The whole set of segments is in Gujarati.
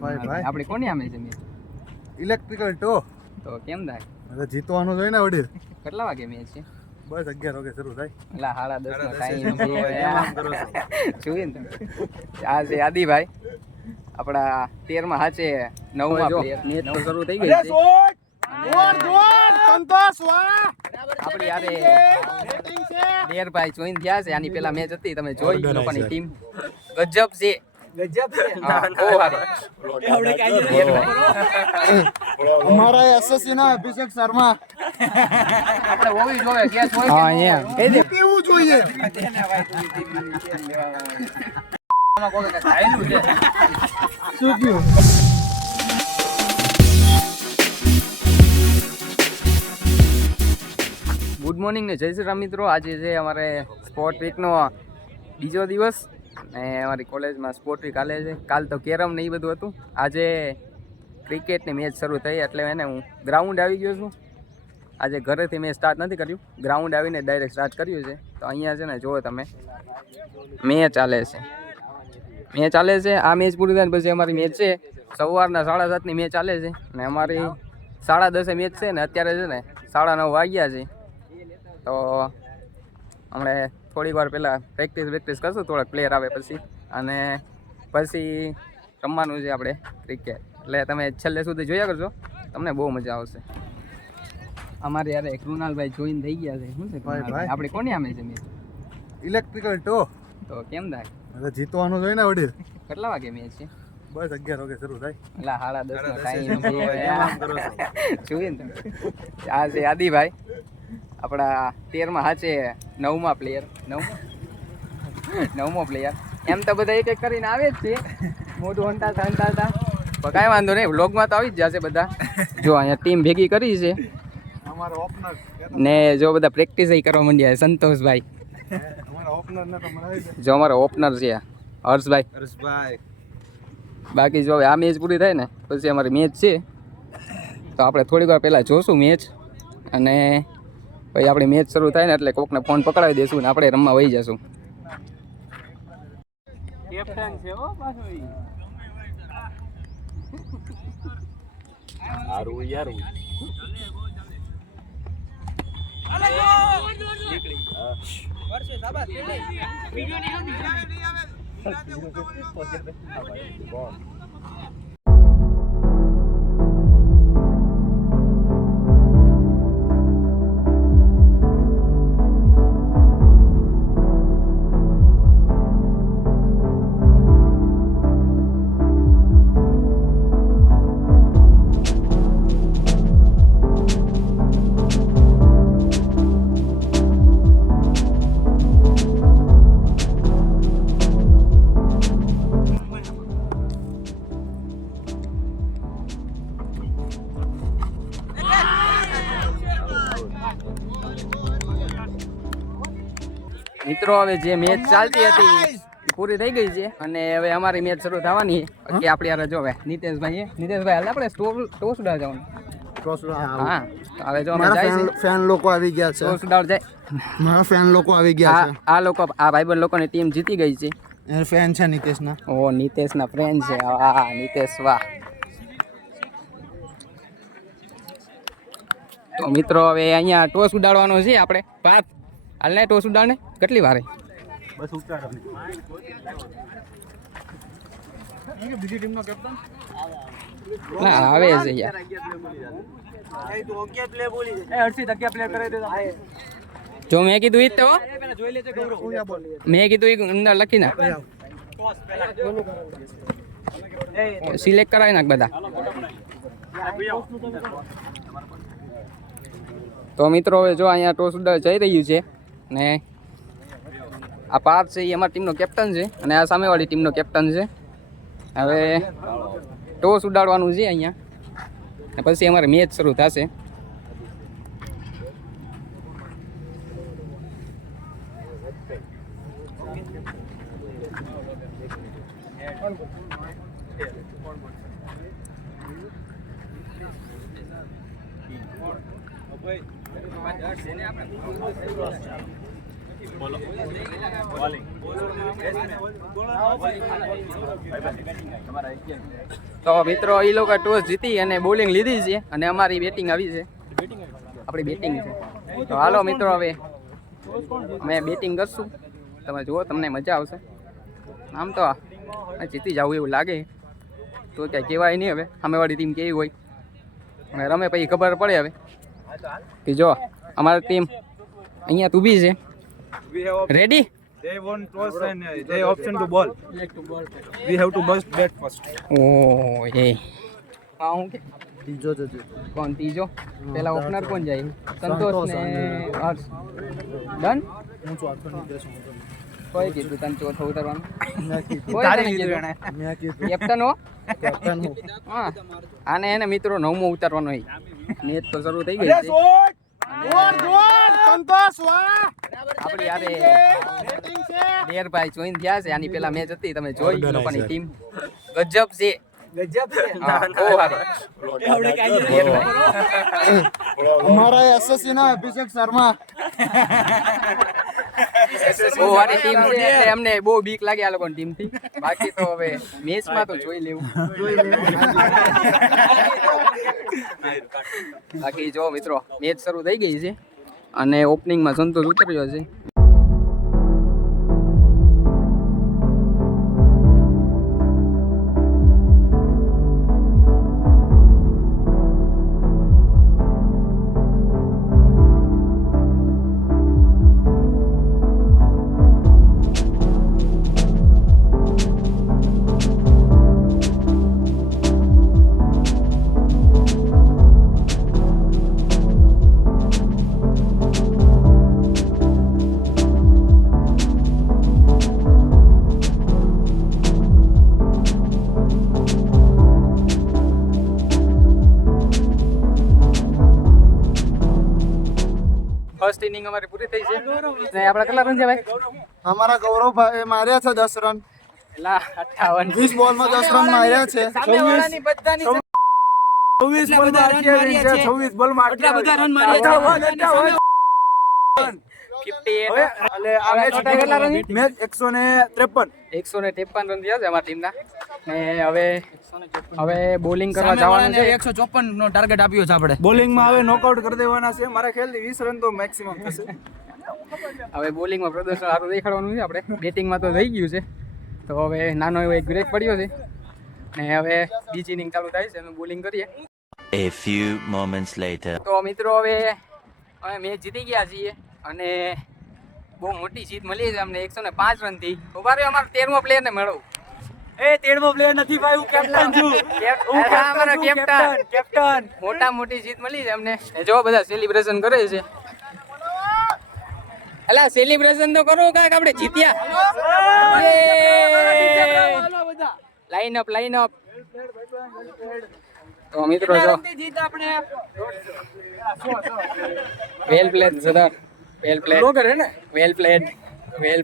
ભાઈ આપણે કોની આમે છે મેચ? ઇલેક્ટ્રિકલ ટો તો કેમ થાય? હવે જીતવાનું જોઈએ ને વડીલ. કેટલા વાગે મેચ છે? બસ 11 વાગે શરૂ થાય. એટલે 10:30 નો ટાઈમ છે. જોઈએ ને તમે. આ છે આદિભાઈ, આપણા 13માં હાચે 9માં પ્લેયર. મેચ તો શરૂ થઈ ગઈ છે. સંતોષ વાહ આપણી યારે દેરભાઈ જોઈન થયા છે. આની પેલા મેચ હતી, તમે જોઈ લોકોની ટીમ ગજબ છે. ગજબ છે. હા, બહુ સારી. અમારા એસએસસી ના અભિષેક શર્મા આપણે હોવી જોઈએ. કેસ હોય હા અહીંયા કહી દે પીવું જોઈએ. આમાં કોઈ કઈ ખાયેલું છે? શું પીવું? ગુડ મોર્નિંગ ને જય શ્રી રામ મિત્રો. આજે છે અમારે સ્પોર્ટ વીકનો બીજો દિવસ ને અમારી કોલેજમાં સ્પોર્ટ વીક હાલે છે. કાલ તો કેરમ ને એ બધું હતું. આજે ક્રિકેટની મેચ શરૂ થઈ એટલે એને હું ગ્રાઉન્ડ આવી ગયો છું. આજે ઘરેથી મેં સ્ટાર્ટ નથી કર્યું, ગ્રાઉન્ડ આવીને ડાયરેક્ટ સ્ટાર્ટ કર્યું છે. તો અહીંયા છે ને જુઓ તમે, મેચ ચાલે છે. મેચ ચાલે છે. આ મેચ પૂરી થાય પછી અમારી મેચ છે સવારના 7:30ની મેચ ચાલે છે ને અમારી 10:30 મેચ છે ને અત્યારે છે ને 9:30 વાગ્યા છે. તો હમણે થોડીક વાર પહેલાં પ્રેક્ટિસ કરશું, થોડાક પ્લેયર આવે પછી, અને પછી રમવાનું છે આપણે ક્રિકેટ. એટલે તમે છેલ્લે સુધી જોયા કરજો, તમને બહુ મજા આવશે. અમારે યાર કૃણાલભાઈ જોઈન થઈ ગયા છે. શું છે ભાઈ આપણે કોની આમે છે મેચ? ઇલેક્ટ્રિકલ ટો તો કેમ થાય? હવે જીતવાનું જોઈએ ને વડીલ. કેટલા વાગે મેચ છે? બસ 11 વાગે શરૂ થાય. એટલે 10:30 નો ટાઈમ છે. જોઈએ ને તમે. આ છે આદિભાઈ, આપણા 13માં હાચે 9માં પ્લેયર. 9મો પ્લેયર. એમ તો બધા એક એક કરીને આવે જ છે, મોઢું હંતાતા પણ કાંઈ વાંધો નહીં, વ્લોગમાં તો આવી જ જશે બધા. જો અહીંયા ટીમ ભેગી કરી છે અમારા ઓપનર ને જો બધા પ્રેક્ટિસ કરવા માંડ્યા છે. સંતોષભાઈ, અમારા ઓપનર ને તો મળાવી દે. જો અમારો ઓપનર છે હર્ષભાઈ. બાકી જો હવે આ મેચ પૂરી થાય ને પછી અમારી મેચ છે, તો આપણે થોડીક વાર પહેલાં જોશું મેચ, અને પછી આપણી મેચ શરૂ થાય ને એટલે કોકને ફોન પકડાવી દઈશું ને આપણે રમવા વહી જશું. કેપ્ટન છે હો પાછો ઈ. હારું યાર. વર્ષે સાબા વિડિયો નહીં આવે. મિત્રો હવે જે મેચ ચાલતી હતી પૂરી થઈ ગઈ છે, અને હવે અમારી મેચ શરૂ થવાની કે આપણે યાર જો હવે નિતેશભાઈ હાલ આપણે ટોસ ઉડાવ જવાનું. હા, હવે જો અમે જાય છે ફેન લોકો આવી ગયા છે. ટોસ ઉડાવ જાય. મારા ફેન લોકો આવી ગયા છે. આ લોકો, આ ભાઈબંધ લોકોની ટીમ જીતી ગઈ છે. એ ફેન છે નિતેશના. ઓ, નિતેશના ફ્રેન્ડ છે. હા, નિતેશ વાહ. તો મિત્રો હવે અહીંયા ટોસ ઉડાડવાનો છે આપણે. પાપ હાલ ને ટોસ ઉડાડને. કેટલી વારે? બસ ઉતારો. બીજી ટીમનો કેપ્ટન ના આવે છે યાર. જો મેં કીધું ઈ તો મેં કીધું ઈ અંદર લખી નાખ, સિલેક્ટ કરાવી નાખ બધા. તો મિત્રો હવે જો અહીંયા ટોસ ઉડાડ જઈ રહ્યું છે, ને આ પાર્થ છે એ અમારી ટીમનો કેપ્ટન છે, અને આ સામેવાળી ટીમનો કેપ્ટન છે. હવે ટોસ ઉડાડવાનું છે અહીંયા, ને પછી અમારે મેચ શરૂ થશે. બોલો બોલિંગ તમારા તો મિત્રો એ લોકો ટોસ જીતી અને બોલિંગ લીધી છે અને અમારી બેટિંગ આવી છે. આપણી બેટિંગ છે. તો હાલો મિત્રો હવે અમે બેટિંગ કરશું. તમે જુઓ તમને મજા આવશે. આમ તો જીતી જવું એવું લાગે તો ક્યાંય કહેવાય નહીં. હવે સામેવાળી ટીમ કેવી હોય અને રમે પછી ખબર પડે. હવે કે જો અમારી ટીમ અહીંયા ઊભી છે. Ready? They want toss and they option to ball. We have to bat first. ઓ એ હા હું કે ત્રીજો જજે. કોણ ત્રીજો? પેલા ઓપનર કોણ જાય? સંતોષ ને હર્ષ. ડન? હું ચોથો નીતેશ હું. કોઈ કીધું તને ચોથો ઉતારવાનું? મેં કીધું. કોઈ તને કીધું? મેં કીધું. કેપ્ટન હો? કેપ્ટન હું. હા આને એને મિત્રો 9મો ઉતારવાનો હોય. મેચ તો શરૂ થઈ ગઈ છે. સંતોષ વાહ. આપણી યારે દેરભાઈ જોઈન થયા છે. આની પેલા મેચ હતી તમે જોઈ લોકોની ટીમ ગજબ છે. હા, બહુ સારી. हमारा एसएससी ना अभिषेक शर्मा બહુ સારી ટીમ છે એટલે અમને બહુ બીક લાગે આ લોકોની ટીમથી. બાકી તો હવે મેચમાં તો જોઈ લેવું. બાકી જો મિત્રો મેચ શરૂ થઈ ગઈ છે અને ઓપનિંગમાં સંતોષ ઉતર્યો છે. ફર્સ્ટ ઇનિંગ અમારી પૂરી થઈ છે ને આપણા કેટલા રન છે ભાઈ? हमारा गौरव भाई मार्या था 10 रन. પેલા 58 20 बॉल में 10 रन मार्या છે. સામેવાળાની બધાની 24 બોલ માં 26 બોલ માં એટલા બધા રન માર્યા છે. 58 એટલે આ મેચ કેટલા રન? મેચ 153 153 રન થયા છે અમારી ટીમના. ને હવે બોલિંગ કરવા જવાનું છે. 154 નો ટાર્ગેટ આપ્યો છે આપણે. બોલિંગ માં હવે નોકઆઉટ કરી દેવાના છે. મારા ખ્યાલથી 20 રન તો મેક્સિમમ થશે. હવે બોલિંગમાં પ્રદર્શન સારું દેખાડવાનું છે આપણે. બેટિંગમાં તો થઈ ગયું છે તો હવે નાનો એવો એક બ્રેક પડ્યો છે ને હવે બીજી ઇનિંગ ચાલુ થાય છે અમે બોલિંગ કરીએ. A few moments later. તો મિત્રો હવે અમે મેચ જીતી ગયા છીએ અને બહુ મોટી જીત મળી છે અમને 105 રનથી. ઉભા રહ્યો અમારો 13મો પ્લેયર ને મેળવું. એ 13મો પ્લેયર નથી ભાઈ, હું કેપ્ટન છું. અમારો કેપ્ટન. મોટા મોટી જીત મળી છે અમને. જો બધા સેલિબ્રેશન કરે છે. અલા સેલિબ્રેશન તો કરો કાક, આપણે જીત્યા. Line up. તો મિત્રો જો વેલ પ્લેડ સરદાર, વેલ પ્લેડ. વેલ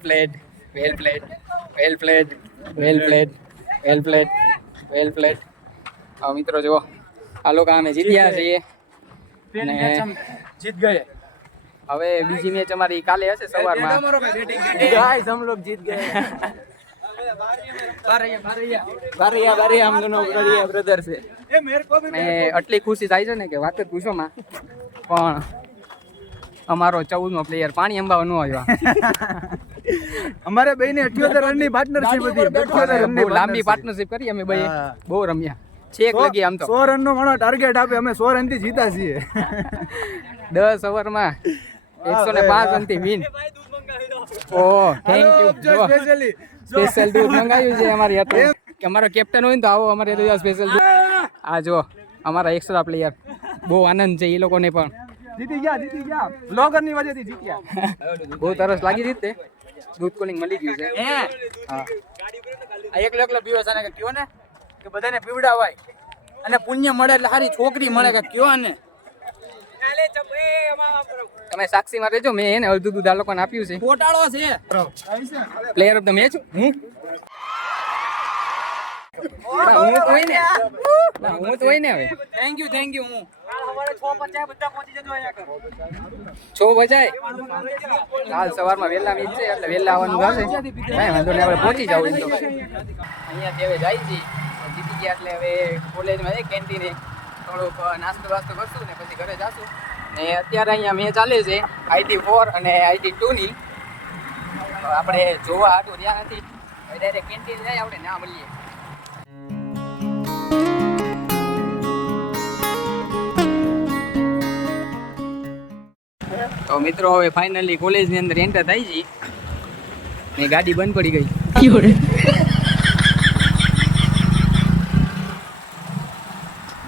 પ્લેડ. આ મિત્રો જો આ લોકો અમે જીત્યા છીએ અને જીત ગયે. હવે બીજી મેચ અમારી કાલે હશે સવારમાં. गाइस हम लोग जीत गए. बारिया हम दोनों ब्रदर से. ને આટલી ખુશી થાય છે ને કે વાત જ પૂછો માં. પણ અમારો 14મો પ્લેયર પાણી અંબાવા ન આવ્યો. અમારે બેને 78 રનની પાર્ટનરશિપ હતી. બહુ લાંબી પાર્ટનરશિપ કરી અમે બે. બહુ રમ્યા છેક લગી. આમ તો 100 રનનો ઘણો ટાર્ગેટ આપે. અમે 100 રનથી જીતા છીએ. 10 ઓવરમાં 105 રનથી win. Oh thank you. Special દૂધ મંગાવ્યું છે અમારી હાટુ. કે અમારો કેપ્ટન હોય ને તો આવો અમારે સ્પેશિયલ દૂધ. આ જો અમારા એક્સ્ટ્રા પ્લેયર. બહુ આનંદ છે એ લોકોને પણ. જીતી ગયા બ્લોગરની વજહથી જીત્યા. બહુ તરસ લાગી હતી તે. દૂધ કોલિંગ મળી ગયું છે. આ એકલો પીવો છે ને કયો ને કે બધાને પીવડાવાય અને પુણ્ય મળે એટલે સારી છોકરી મળે કે કયો ને. તમે સાક્ષીમાં રહેજો. મેં એને અડધું દૂધ આ લોકોને આપ્યું છે. ગોટાળો છે. પ્લેયર ઓફ ધ મેચ હું તો હોય ને હવે. Thank you. હું સવારે 6:50 બધા પહોંચી જજો અહીંયા. 6 બજાય. કાલ સવારમાં વહેલા મેચ છે એટલે વહેલા આવવાનું થશે. કાંઈ વાંધો નહીં, આપણે પહોંચી જાવ. અહીંયાથી હવે જાય છે. જીતી આવી ગયા એટલે હવે કોલેજમાં કેન્ટીને થોડુંક નાસ્તો વાસ્તો કરશું ને પછી ઘરે જાશું. ને અત્યારે અહીંયા મેચ ચાલે છે IT4 અને IT2 ની. આપણે જોવા હાટું રહ્યા નથી, ડાયરેક્ટ કેન્ટીન જાય આપણે ના મળીએ. તો મિત્રો હવે ફાઇનલી કોલેજની અંદર એન્ટર થઈ ગઈ ને ગાડી બંધ પડી ગઈ.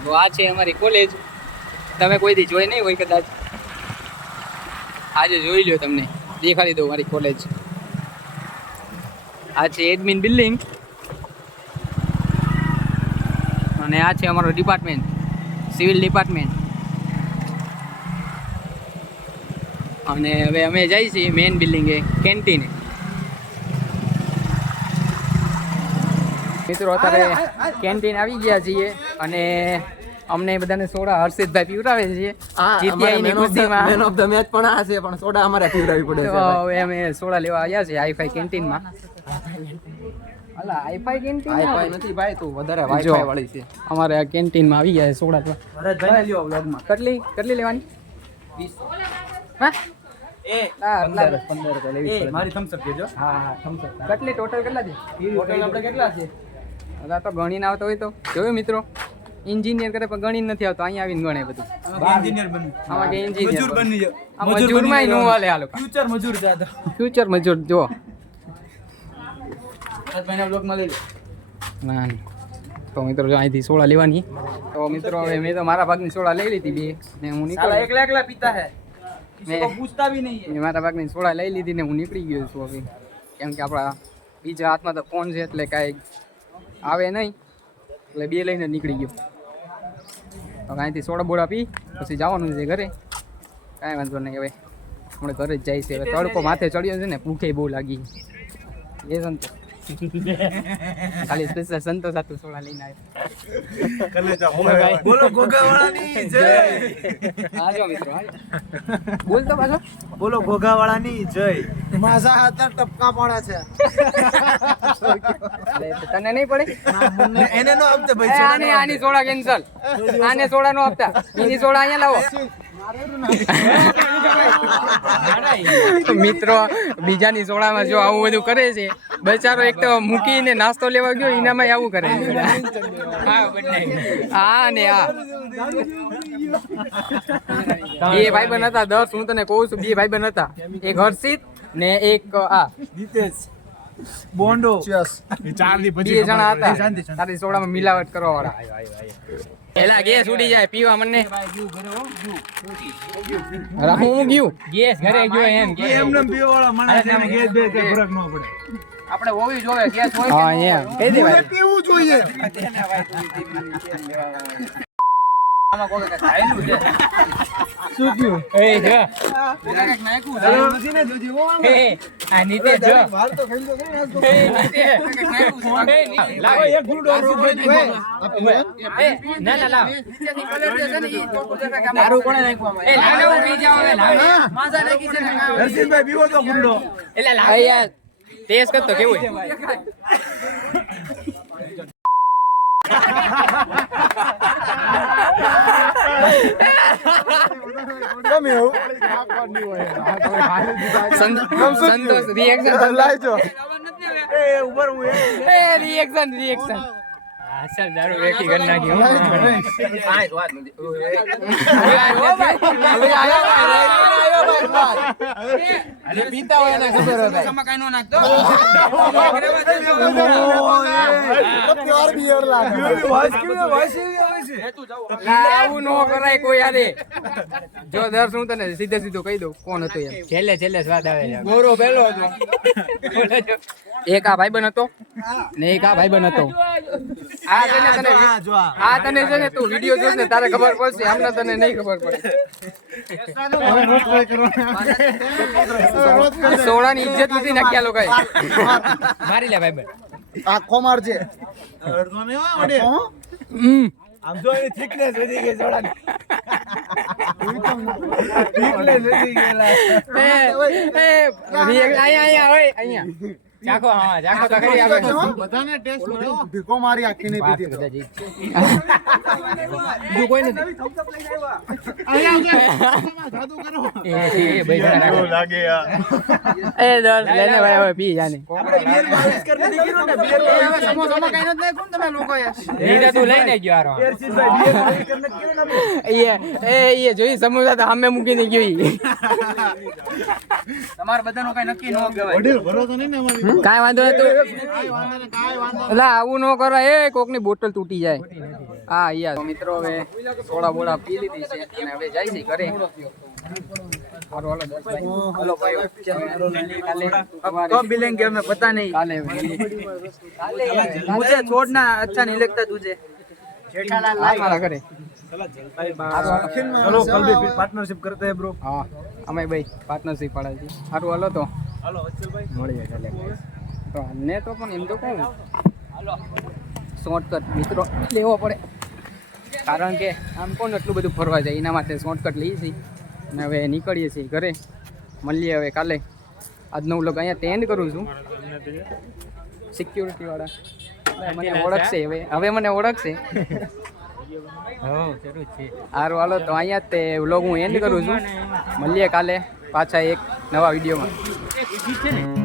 તો આ છે અમારી કોલેજ. તમે કોઈ દી જોઈ નહીં હોય કદાચ, આજે જોઈ લ્યો, તમને દેખાડી દઉં મારી કોલેજ. આ છે એડમિન બિલ્ડિંગ અને આ છે અમારો ડિપાર્ટમેન્ટ, સિવિલ ડિપાર્ટમેન્ટ. અને હવે અમે જઈએ છીએ મેઇન બિલ્ડિંગે કેન્ટીને. મિત્રો અત્યારે કેન્ટીન આવી ગયા છીએ અને અમને બધાને સોડા હર્ષિતભાઈ પીવડાવે છે. જીત્યાની ખુશીમાં મેન ઓફ ધ મેચ પણ આ છે, પણ સોડા અમારે પીવડાવવી પડે છે. હવે અમે સોડા લેવા આવ્યા છે હાઈફાઈ કેન્ટીનમાં. અલા હાઈફાઈ કેન્ટીન હાઈફાઈ નથી ભાઈ, તું વધારે વાઈફાઈ વાળી છે. અમારે આ કેન્ટીનમાં આવી ગયા છે સોડા તો. ભરતભાઈ લ્યો વ્લોગમાં. કેટલી લેવાની? 20. હા એ 15 રૂપિયા લેવી પડે. મારી થમ્સ અપ દેજો. હા કેટલી ટોટલ કેટલા છે? ટોટલ આપણે કેટલા છે? અલા તો ગણીને આવતો હોય તો જોયું મિત્રો, એન્જિનિયર કરે પણ ગણીને નથી આવતો, અહીંયા આવીને ગણે બધું. એન્જિનિયર બની. આમાં કે એન્જિનિયર મજૂર બની જાવ. મજૂરમાં નો હાલે આ લોકો. ફ્યુચર મજૂર જાતો. ફ્યુચર મજૂર જો. ભરતભાઈના વ્લોગમાં લઈ લો. ના તો મિત્રો જો અહીંથી સોડા લેવાની. તો મિત્રો હવે મેં તો મારા ભાગની સોડા લઈ લીધી બે ને હું સાલા નીકળી. એકલા પીતા હે. किसी को पूछता भी नहीं है. મેં મારા ભાગની સોડા લઈ લીધી ને હું નીકળી ગયો છું હવે, કેમ કે આપણા બીજા હાથમાં તો ફોન છે એટલે કાંઈ આવે નહીં, એટલે બે લઈને નીકળી ગયો. હવે અહીંથી સોડા બોડા પી પછી જવાનું છે ઘરે. કાંઈ વાંધો નહીં, હવે આપણે ઘરે જ જાય છે. હવે તડકો માથે ચડ્યો છે ને, ભૂખે બહુ લાગી. એ સંતોષ ખાલી સ્પેશિયલ સંતોષ હતું સોડા લઈને આવ્યો. બોલો ઘોઘાવાળાની જય. હા જો મિત્રો બોલ તો પાછો. બોલો ઘોઘાવાળાની જય. માસા હાથર ટપકા પડે છે. તને નહીં પડે? એને નો આપતે એ આની સોડા કેન્સલ. આને સોડા નો આપતા, એની સોડા અહીંયા લાવો. મિત્રો બીજાની સોડામાં જો આવું બધું કરે છે, બચારો એક તો મૂકીને નાસ્તો લેવા ગયો એનામાં આવું કરે. હા ને આ બે ભાઈબંધ હતા, 10 હું તને કહું છું, બે ભાઈબંધ હતા. એક હર્ષિત ને એક આ જીતેશ બોન્ડો. બે જણા હતા તારી સોડામાં મિલાવટ કરવા વાળા. એલા ગેસ ઉડી જાય પીવા મને. હું ગયું ગેસ ઘરે ગયો એમ કે એમને પીવાવાળા માણસ ને ગેસ બે કે ફરક ન પડે. આપણે હોવી જોઈએ ગેસ હોય. હા એમ કહી દેવાય. પીવું જોઈએ. આમાં કોઈ કઈ ખાયેલું છે. શું થયું? એ જો નથી ને જોજી. એ આ નીતે જો વાર તો ખાઈ લો કે ના તો. એ નીતે લાવો એક ગુડો રોબો. ના ના લાવ નીચેની કલર જે છે ને ઈ ચોખ્ખું દેખાય કે દારૂ કોણે નાખ્યું આમાં? એ લાવો પી જાવ હવે લાવો. માજા નાખી છે ને. હર્ષિતભાઈ પીવો તો ગુડો. એટલે લાવ યાર ટેસ્ટ કરતો કેવું છે? સંતોષ રિએક્શન લાવજો. એ ઉપર હું રિએક્શન અસલ દારૂ રેકી કરી નાખી. જે પીતા હોય એને ખબર હોય. આવું નો કરાય કોઈ યારે. જો દર્શ હું તને સીધે સીધું કહી દઉં કોણ હતો એમ. છેલ્લે સ્વાદ આવે. ગોરો પહેલો હતો. એક આ ભાઈબંધ હતો ને એક આ ભાઈબંધ હતો. આ તને છે ને તું વિડીયો જોઈશ ને તારે ખબર પડશે, આમને તને નહીં ખબર પડે. સોળાની ઇજ્જત નથી નાખ્યા લોકોએ. મારી લે ભાઈબંધ. આખો મારજે. આમ જો એની થિકનેસ વધી ગઈ જોડાની. થિકનેસ વધી ગયેલા. અહીંયા હોય અહીંયા ચાખો હા ચાખો તો ખરી આવે બધાને ટેસ્ટ મળ્યો ભીકો મારી આખી નહીં પીધી તો. બીજું કોઈ નથી જાદુ કરો એ ભાઈ કેવું લાગે યાર એ દોસ્ત લેને ભાઈ હવે પી જાને સમોસામાં કઈ નથી નાખ્યું ને તમે લોકોએ એ તું લઈને ગયો હારો એ જોઈ સમોસા તો સામે મૂકીને ગયો તમારે બધાનું કઈ નક્કી ન કહેવાય વડીલ ભરોસો નહીં ને અમારી કાંઈ વાંધો નહીં તું કાંઈ વાંધો નહીં એટલે આવું ન કરો એ કોકની બોટલ તૂટી જાય હા યાર તો મિત્રો હવે સોડા બોડા પી લીધી છે અને હવે જાય છે ઘરે હાલો ભાઈ कब मिलेंगे हमें पता नहीं કાલે मुझे छोड़ना अच्छा नहीं लगता तुझे મારા ઘરે चलो कल भी पार्टनरशिप करते हैं ब्रो. હા અમે ભાઈ પાર્ટનરશિપ પાડે છે સારું હાલો તો हेलो अचल भाई. મળીએ કાલે તો ને તો પણ એમ તો કહું શોર્ટકટ મિત્રો લેવો પડે કારણ કે આમ કોણ એટલું બધું ફરવા જાય એના માટે શોર્ટકટ લઈએ છીએ અને હવે નીકળીએ છીએ ઘરે મળીએ હવે કાલે આજનો વ્લોગ અહીંયા એન્ડ કરું છું સિક્યુરિટીવાળા મને ઓળખશે હવે મને ઓળખશે સારું હાલો તો અહીંયા જ તે વ્લોગ હું એન્ડ કરું છું મળીએ કાલે પાછા એક નવા વિડીયોમાં